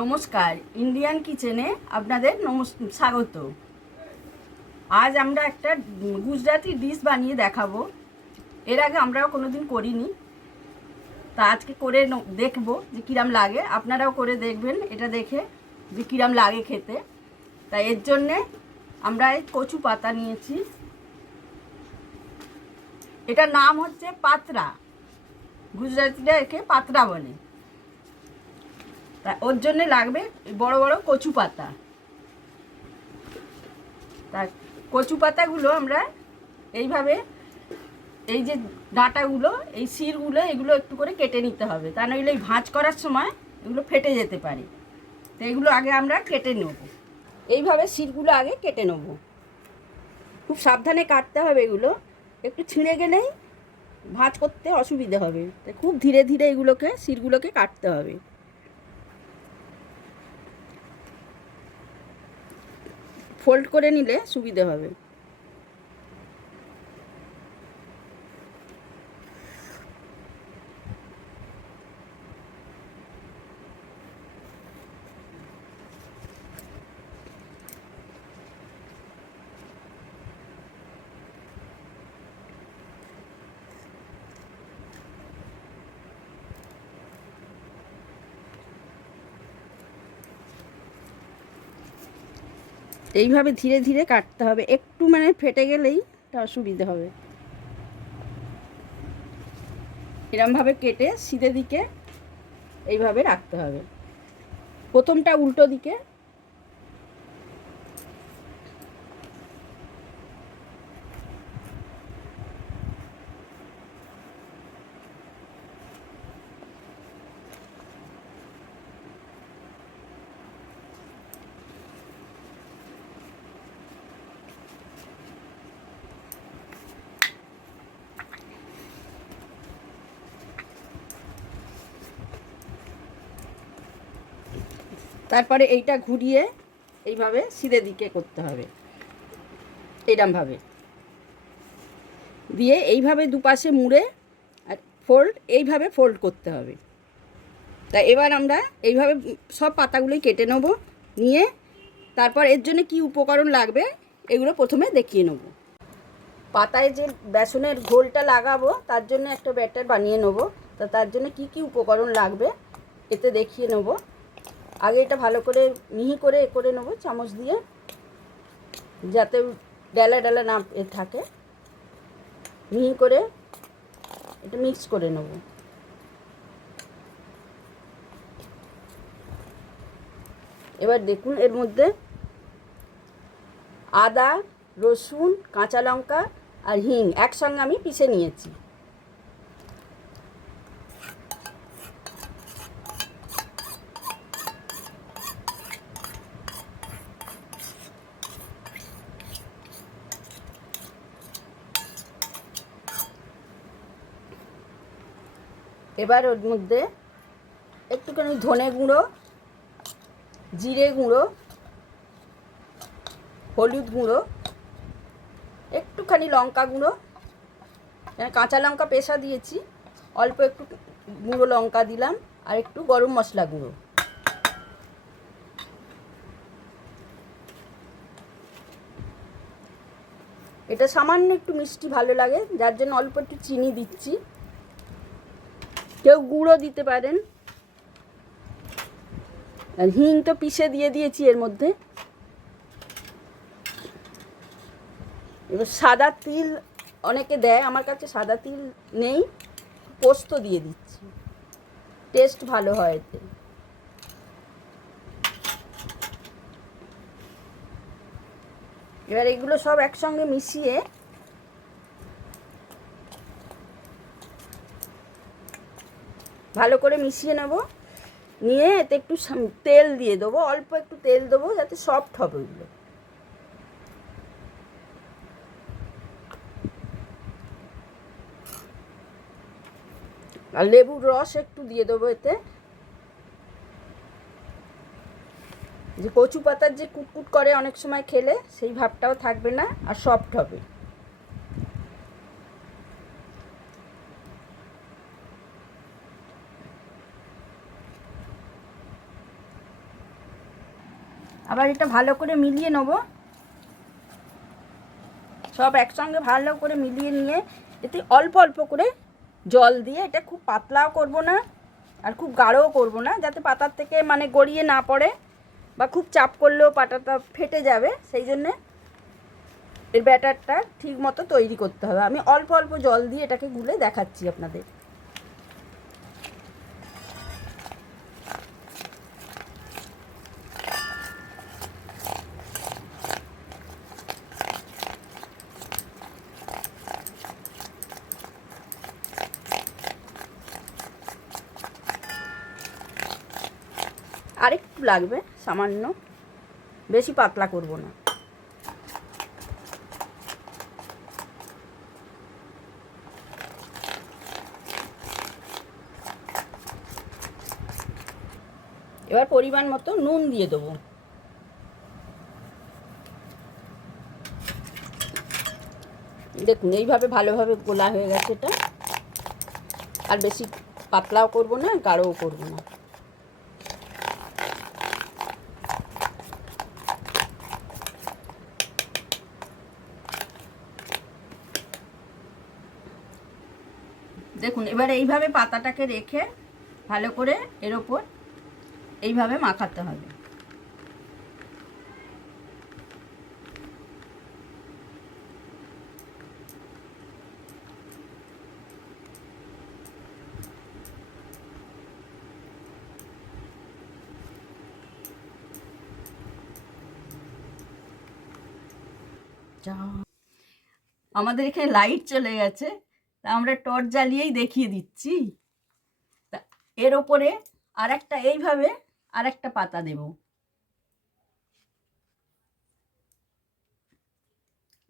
নমস্কার, ইন্ডিয়ান কিচেনে আপনাদের স্বাগত। আজ আমরা একটা গুজরাটি ডিশ বানিয়ে দেখাবো। এর আগে আমরাও কোনোদিন করিনি, তা আজকে করে দেখবো যে কিরাম লাগে। আপনারাও করে দেখবেন এটা দেখে যে কিরাম লাগে খেতে। তা এর জন্যে আমরা এই কচু পাতা নিয়েছি। এটার নাম হচ্ছে পাতরা, গুজরাটিরা একে পাতরা বলে। তা ওর জন্যে লাগবে বড় বড় কচু পাতা। তা কচু পাতাগুলো আমরা এইভাবে, এই যে ডাঁটাগুলো, এই শিরগুলো, এগুলো একটু করে কেটে নিতে হবে, তা নইলে এই ভাঁজ করার সময় এগুলো ফেটে যেতে পারে। তো এগুলো আগে আমরা কেটে নেব। এইভাবে শিরগুলো আগে কেটে নেব, খুব সাবধানে কাটতে হবে। এগুলো একটু ছিঁড়ে গেলেই ভাঁজ করতে অসুবিধে হবে, তাই খুব ধীরে ধীরে এগুলোকে, শিরগুলোকে কাটতে হবে। ফোল্ড করে নিলে সুবিধে হবে। এইভাবে ধীরে ধীরে কাটতে হবে, একটু মানে ফেটে গেলেই এটা অসুবিধে হবে। এরমভাবে কেটে সিধে দিকে এইভাবে রাখতে হবে। প্রথমটা উল্টো দিকে, তারপরে এইটা ঘুরিয়ে এইভাবে সিধে দিকে করতে হবে, এইরমভাবে দিয়ে এইভাবে দুপাশে মুড়ে আর এইভাবে ফোল্ড করতে হবে। তা এবার আমরা এইভাবে সব পাতাগুলোই কেটে নেব, নিয়ে তারপর এর জন্য কি উপকরণ লাগবে এগুলো প্রথমে দেখিয়ে নেব। পাতায় যে বেসনের ঘোলটা লাগাবো তার জন্য একটা ব্যাটার বানিয়ে নেব। তা তার জন্য কি কি উপকরণ লাগবে এতে দেখিয়ে নেব। আগে এটা ভালো করে মিহি করে করে নেবো চামচ দিয়ে, যাতে ডালা ডালা না থাকে। মিহি করে এটা মিক্স করে নেব। এবার দেখুন, এর মধ্যে আদা, রসুন, কাঁচা লঙ্কা আর হিং একসঙ্গে আমি পিষে নিয়েছি। এবার ওর মধ্যে একটুখানি ধনে গুঁড়ো, জিরে গুঁড়ো, হলুদ গুঁড়ো, একটুখানি লঙ্কা গুঁড়ো, কাঁচা লঙ্কা পেষা দিয়েছি, অল্প একটু গুঁড়ো লঙ্কা দিলাম, আর একটু গরম মশলা গুঁড়ো। এটা সামান্য একটু মিষ্টি ভালো লাগে, যার জন্য অল্প একটু চিনি দিচ্ছি। কেউ গুঁড়ো দিতে পারেন। আর হিং তো পিষে দিয়ে দিয়েছি এর মধ্যে। এবার সাদা তিল অনেকে দেয়, আমার কাছে সাদা তিল নেই, পোস্ত দিয়ে দিচ্ছি, টেস্ট ভালো হয় এতে। এবার এগুলো সব একসঙ্গে মিশিয়ে ভালো করে মিশিয়ে নেব। নিয়ে এতে একটু তেল দিয়ে দেবো, অল্প একটু তেল দেবো যাতে সফট হবে ওগুলো। আর লেবুর রস একটু দিয়ে দেবো এতে, যে কচু পাতার যে কুটকুট করে অনেক সময় খেলে সেই ভাবটাও থাকবে না, আর সফট হবে। আবার এটা ভালো করে মিলিয়ে নেব, সব একসঙ্গে ভালো করে মিলিয়ে নিয়ে এতে অল্প অল্প করে জল দিয়ে, এটা খুব পাতলাও করব না আর খুব গাঢ়ও করব না, যাতে পাতার থেকে মানে গড়িয়ে না পড়ে বা খুব চাপ করলেও পাতাটা ফেটে যাবে। সেই জন্যে এর ব্যাটারটা ঠিক মতো তৈরি করতে হবে। আমি অল্প অল্প জল দিয়ে এটাকে গুলে দেখাচ্ছি আপনাদের। আরেকটু লাগবে সামান্য, বেশি পাতলা করব না। এবার পরিমাণ মতো নুন দিয়ে দেবো। দেখুন এইভাবে ভালোভাবে গোলা হয়ে গেছে এটা, আর বেশি পাতলাও করব না গাঢ়ও করব না। দেখুন এবার এইভাবে পাতাটাকে রেখে ভালো করে এর ওপর এইভাবে মাখাতে হবে। আমাদের এখানে লাইট চলে গেছে, তা আমরা টর্চ জ্বালিয়েই দেখিয়ে দিচ্ছি। তা এর ওপরে আর একটা এইভাবে আর একটা পাতা দেব,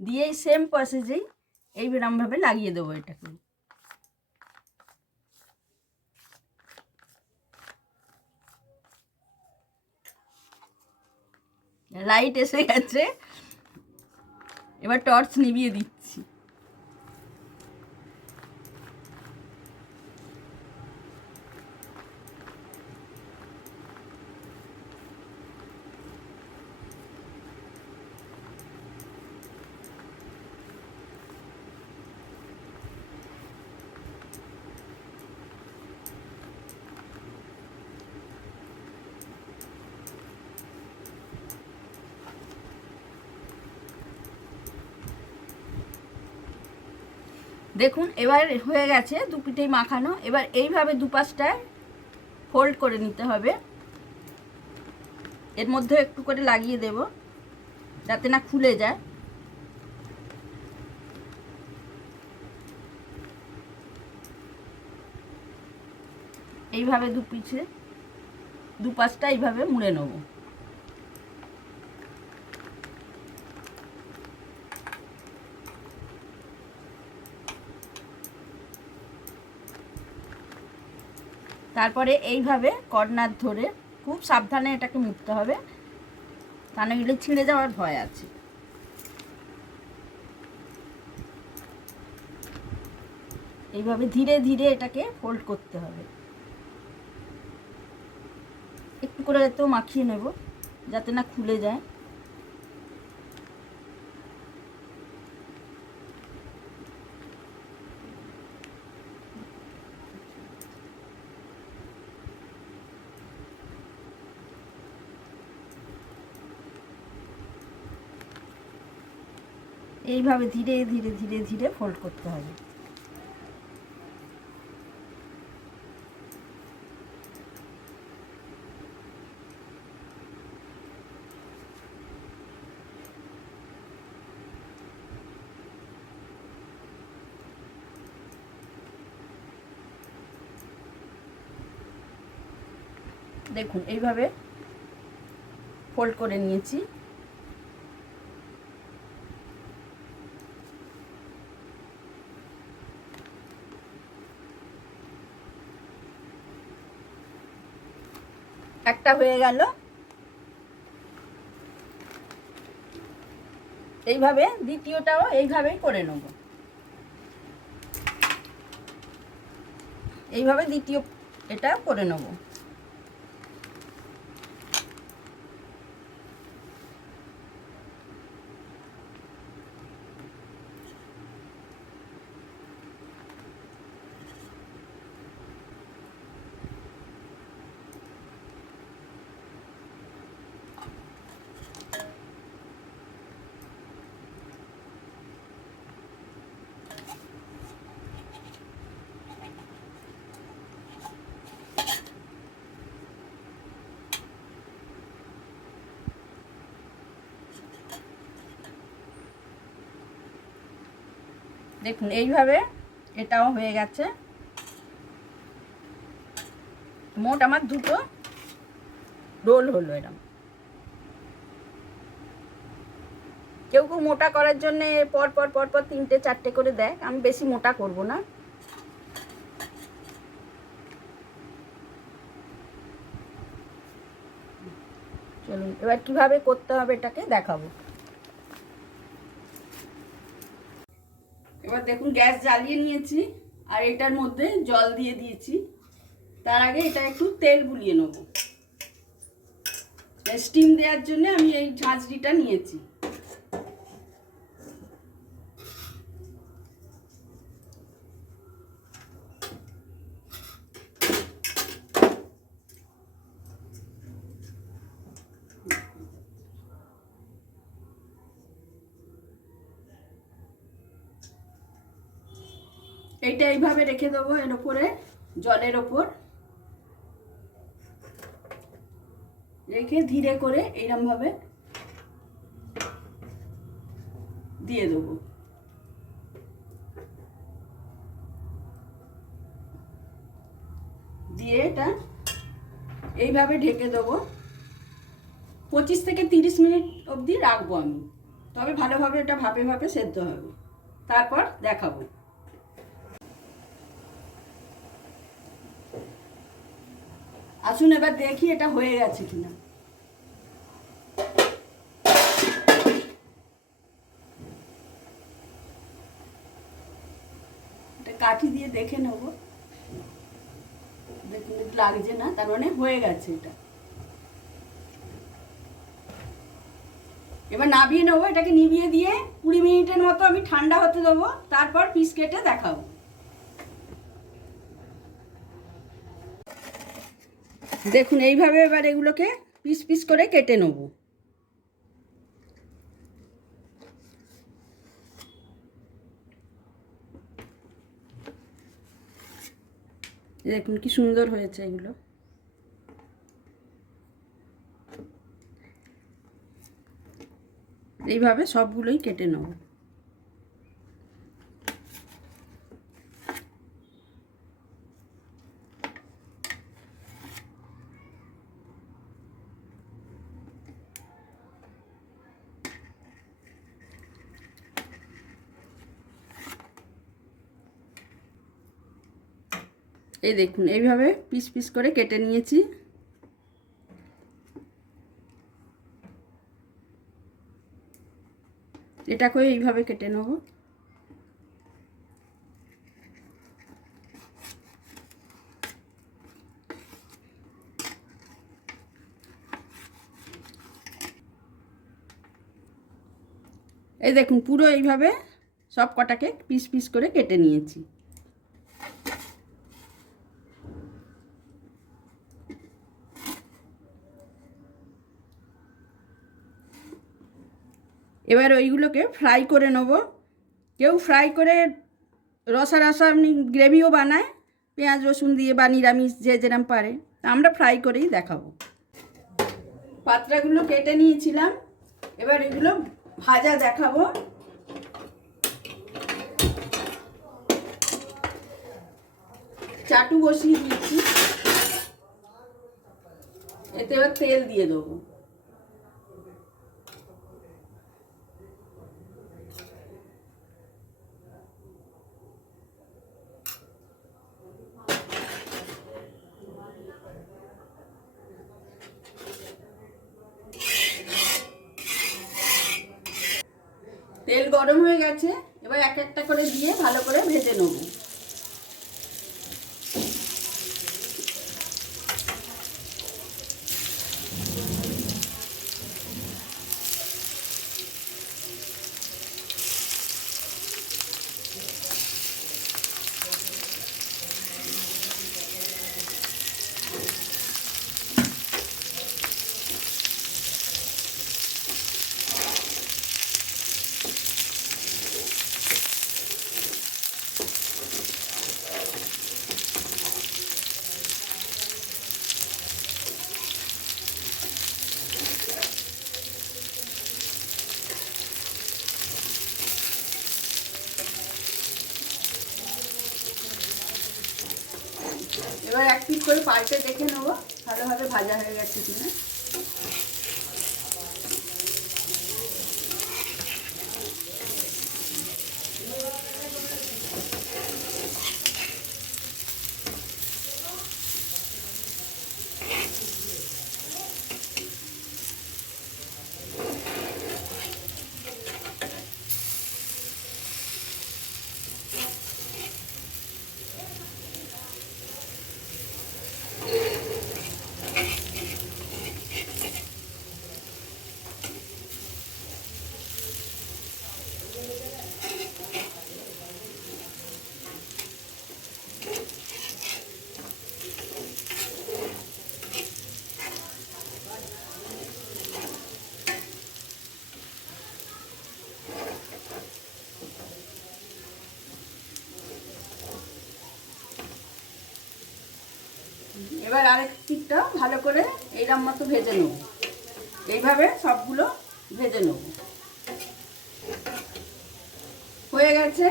দিয়ে সেম প্রসেসেই এইরকমভাবে লাগিয়ে দেবো এটাকে। লাইট এসে গেছে, এবার টর্চ নিভিয়ে দিচ্ছি। দেখুন এবার হয়ে গেছে দু পিঠেই মাখানো। এবার এইভাবে দুপাশটায় ফোল্ড করে নিতে হবে, এর মধ্যে একটু করে লাগিয়ে দেব যাতে না খুলে যায়। এইভাবে দুপাশটা এইভাবে মুড়ে নেব। তারপরে এইভাবে কর্নার ধরে খুব সাবধানে এটাকে মুড়তে হবে, তা নইলে ছিঁড়ে যাওয়ার ভয় আছে। এইভাবে ধীরে ধীরে এটাকে ফোল্ড করতে হবে, একটু করে তো মাখিয়ে নেব যাতে না খুলে যায়। এইভাবে ধীরে ধীরে ধীরে ধীরে ফোল্ড করতে হবে। দেখুন এইভাবে ফোল্ড করে নিয়েছি। একটা হয়ে গেল, এইভাবে দ্বিতীয়টাও এইভাবেই করে নেব। এইভাবে দ্বিতীয় এটা করে নেব। দেখুন এইভাবে এটাও হয়ে গেছে। মোট আমার দুটো রোল হলো এরকম। কেউ কেউ মোটা করার জন্য পর পর পর পর 3টে 4টে করে দেয়, আমি বেশি মোটা করব না। চলুন এবার কিভাবে করতে হবে এটাকে দেখাবো। এবার দেখুন গ্যাস জ্বালিয়ে নিয়েছি আর এটার মধ্যে জল দিয়ে দিয়েছি। তার আগে এটা একটু তেল বুলিয়ে নেব। স্টিম দেওয়ার জন্য আমি এই ঝাঁঝরিটা নিয়েছি। এইটা এইভাবে রেখে দেবো এর ওপরে, জলের ওপর রেখে ধীরে করে এইরকমভাবে দিয়ে দেবো। দিয়ে এটা এইভাবে ঢেকে দেবো। 25 থেকে 30 মিনিট অবধি রাখবো আমি, তবে ভালোভাবে এটা ভাপে ভাপে সেদ্ধ হবে। তারপর দেখাবো। আসুন এবার দেখি এটা হয়ে গেছে কিনা। এটা কাঠি দিয়ে দেখে নেব। দেখুন লাগছে না, তার মানে হয়ে গেছে এটা। এবার নাবিয়ে নেবো, এটাকে নিভিয়ে দিয়ে 20 মিনিটের মতো আমি ঠান্ডা হতে দেবো। তারপর পিস কেটে দেখাবো। দেখুন এইভাবে এবার এগুলোকে পিস পিস করে কেটে নেব। দেখুন কি সুন্দর হয়েছে এগুলো। এইভাবে সবগুলোই কেটে নেব। এই দেখুন এইভাবে পিস পিস করে কেটে নিয়েছি। এটাকেও এইভাবে কেটে নেব। এই দেখুন পুরো এইভাবে সব কটাকে পিস পিস করে কেটে নিয়েছি। এবার ওইগুলোকে ফ্রাই করে নেব। কেউ ফ্রাই করে রসা রসা এমনি গ্রেভিও বানায়, পেঁয়াজ রসুন দিয়ে বা নিরামিষ যে যেরকম পারে। আমরা ফ্রাই করেই দেখাবো। পাতরাগুলো কেটে নিয়েছিলাম, এবার এগুলো ভাজা দেখাবো। চাটু বসিয়ে দিচ্ছি, এতে এবার তেল দিয়ে দেবো। তেল গরম হয়ে গেছে, এবার এক একটা করে দিয়ে ভালো করে ভেজে নেব। এবার এক পিস করে পাল্টে দেখে নেবো ভালোভাবে ভাজা হয়ে গেছে কিনা। এবার আরেক পিঠটা ভালো করে এইরকম মতো ভেজে নেব, এইভাবে সবগুলো ভেজে নেব। হয়ে গেছে,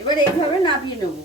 এবার এইভাবে নামিয়ে নেব।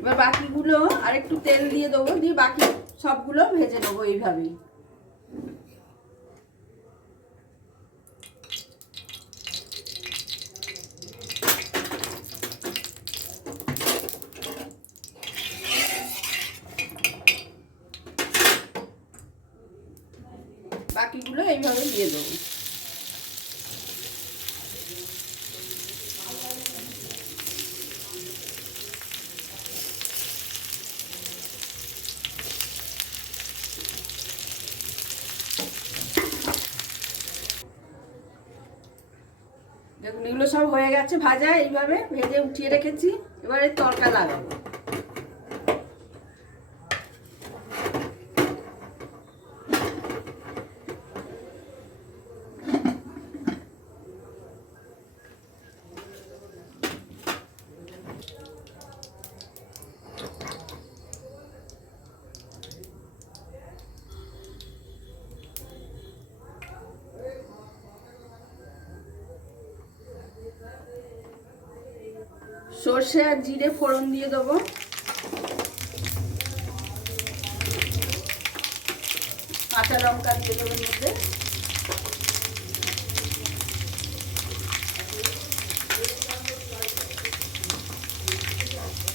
এবার বাকিগুলো আরেকটু তেল দিয়ে দেবো, দিয়ে বাকি সবগুলো ভেজে নেবো এইভাবেই। বাকিগুলো এইভাবে দিয়ে দেবো। দেখুন এগুলো সব হয়ে গেছে ভাজা, এইভাবে ভেজে উঠিয়ে রেখেছি। এবারে তড়কা লাগাবো। সর্ষে আর জিরে ফোড়ন দিয়ে দেবো। কাঁচা লঙ্কা দিয়ে দেবো মধ্যে।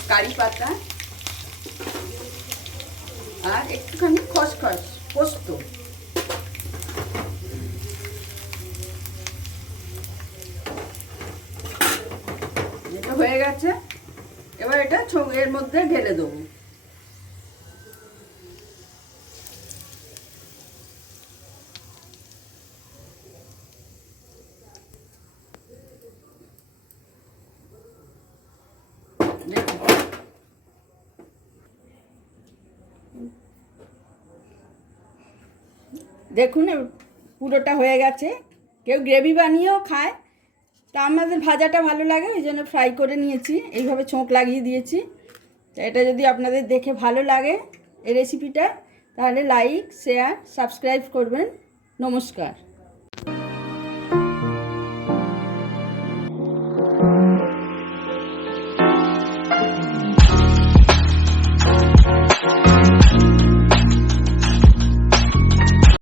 কারি পাতা আর একটুখানি খসখস পোস্ত। এটা হয়ে গেছে, এবার এটা এর মধ্যে ঢেলে দেবো। দেখুন পুরোটা হয়ে গেছে। কেউ গ্রেভি বানিয়েও খায়, তা আমাদের ভাজাটা ভালো লাগে ওই জন্য ফ্রাই করে নিয়েছি, এইভাবে ছোঁক লাগিয়ে দিয়েছি। তো এটা যদি আপনাদের দেখে ভালো লাগে এই রেসিপিটা, তাহলে লাইক শেয়ার সাবস্ক্রাইব করবেন। নমস্কার।